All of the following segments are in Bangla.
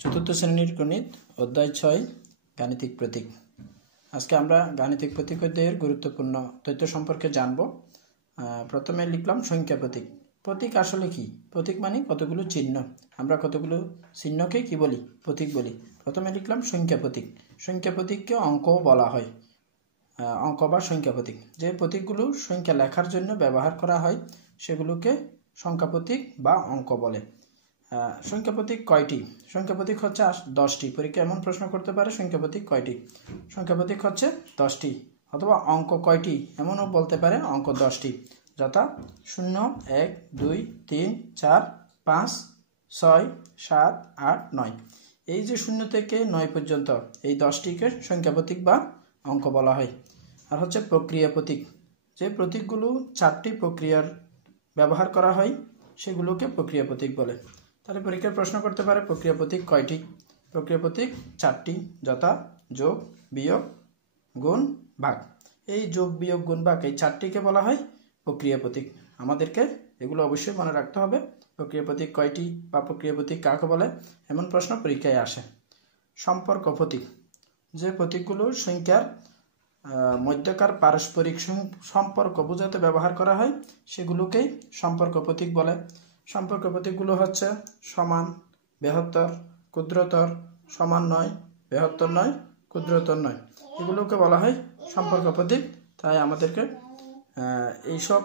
চতুর্থ শ্রেণীর গণিত অধ্যায় 6 গাণিতিক প্রতীক। আজকে আমরা গাণিতিক প্রতীক অধ্যায়ের গুরুত্বপূর্ণ তথ্য সম্পর্কে জানব। প্রথমে লিখলাম সংখ্যা প্রতীক। প্রতীক আসলে কি? প্রতীক মানে কতগুলো চিহ্ন। আমরা কতগুলো চিহ্নকে কি বলি? প্রতীক বলি। প্রথমে লিখলাম সংখ্যা প্রতীক। সংখ্যা প্রতীককে অঙ্কও বলা হয়, অঙ্ক বা সংখ্যা প্রতীক। যে প্রতীকগুলো সংখ্যা লেখার জন্য ব্যবহার করা হয় সেগুলোকে সংখ্যা প্রতীক বা অঙ্ক বলে। সংখ্যা প্রতীক কয়টি? সংখ্যা প্রতীক হচ্ছে 10টি। পরীক্ষা এমন প্রশ্ন করতে পারে সংখ্যা প্রতীক কয়টি? সংখ্যা প্রতীক হচ্ছে 10টি। অথবা অঙ্ক কয়টি এমনও বলতে পারে অঙ্ক 10টি, যথা 0, 1, 2, 3, 4, 5, 6, 7, 8, 9। এই যে 0 থেকে 9 পর্যন্ত এই 10টিকে সংখ্যা প্রতীক বা অঙ্ক বলা হয়। আর হচ্ছে প্রক্রিয়া প্রতীক। যে প্রতীকগুলো 4টি প্রক্রিয়ার ব্যবহার করা হয় সেগুলোকে প্রক্রিয়া প্রতীক বলে। তাহলে পরীক্ষার প্রশ্ন করতে পারে প্রক্রিয়া প্রতীক কয়টি? প্রক্রিয়া প্রতীক 4টি, যথা যোগ, বিয়োগ, গুণ, ভাগ। এই যোগ, বিয়োগ, গুণ, ভাগ এই 4টিকে বলা হয় প্রক্রিয়া প্রতীক। আমাদেরকে এগুলো অবশ্যই মনে রাখতে হবে। প্রক্রিয়া প্রতীক কয়টি বা প্রক্রিয়া প্রতীক কাকে বলে এমন প্রশ্ন পরীক্ষায় আসে। সম্পর্ক প্রতীক। যে প্রতীকগুলো সংখ্যার মধ্যকার পারস্পরিক সম্পর্ক বোঝাতে ব্যবহার করা হয় সেগুলোকেই সম্পর্ক প্রতীক বলে। সম্পর্ক প্রতীকগুলো হচ্ছে সমান, বৃহত্তর, ক্ষুদ্রতর, সমান নয়, বৃহত্তর নয়, ক্ষুদ্রতর নয়। এগুলোকে বলা হয় সম্পর্ক প্রতীক। তাই আমাদেরকে এইসব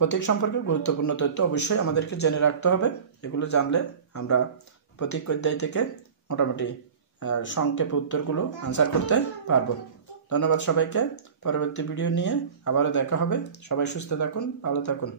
প্রতীক সম্পর্কে গুরুত্বপূর্ণ তথ্য অবশ্যই আমাদেরকে জেনে রাখতে হবে। এগুলো জানলে আমরা প্রতীক অধ্যায় থেকে মোটামুটি সংক্ষেপে উত্তরগুলো আনসার করতে পারবো। ধন্যবাদ সবাইকে। পরবর্তী ভিডিও নিয়ে আবারও দেখা হবে। সবাই সুস্থ থাকুন, ভালো থাকুন।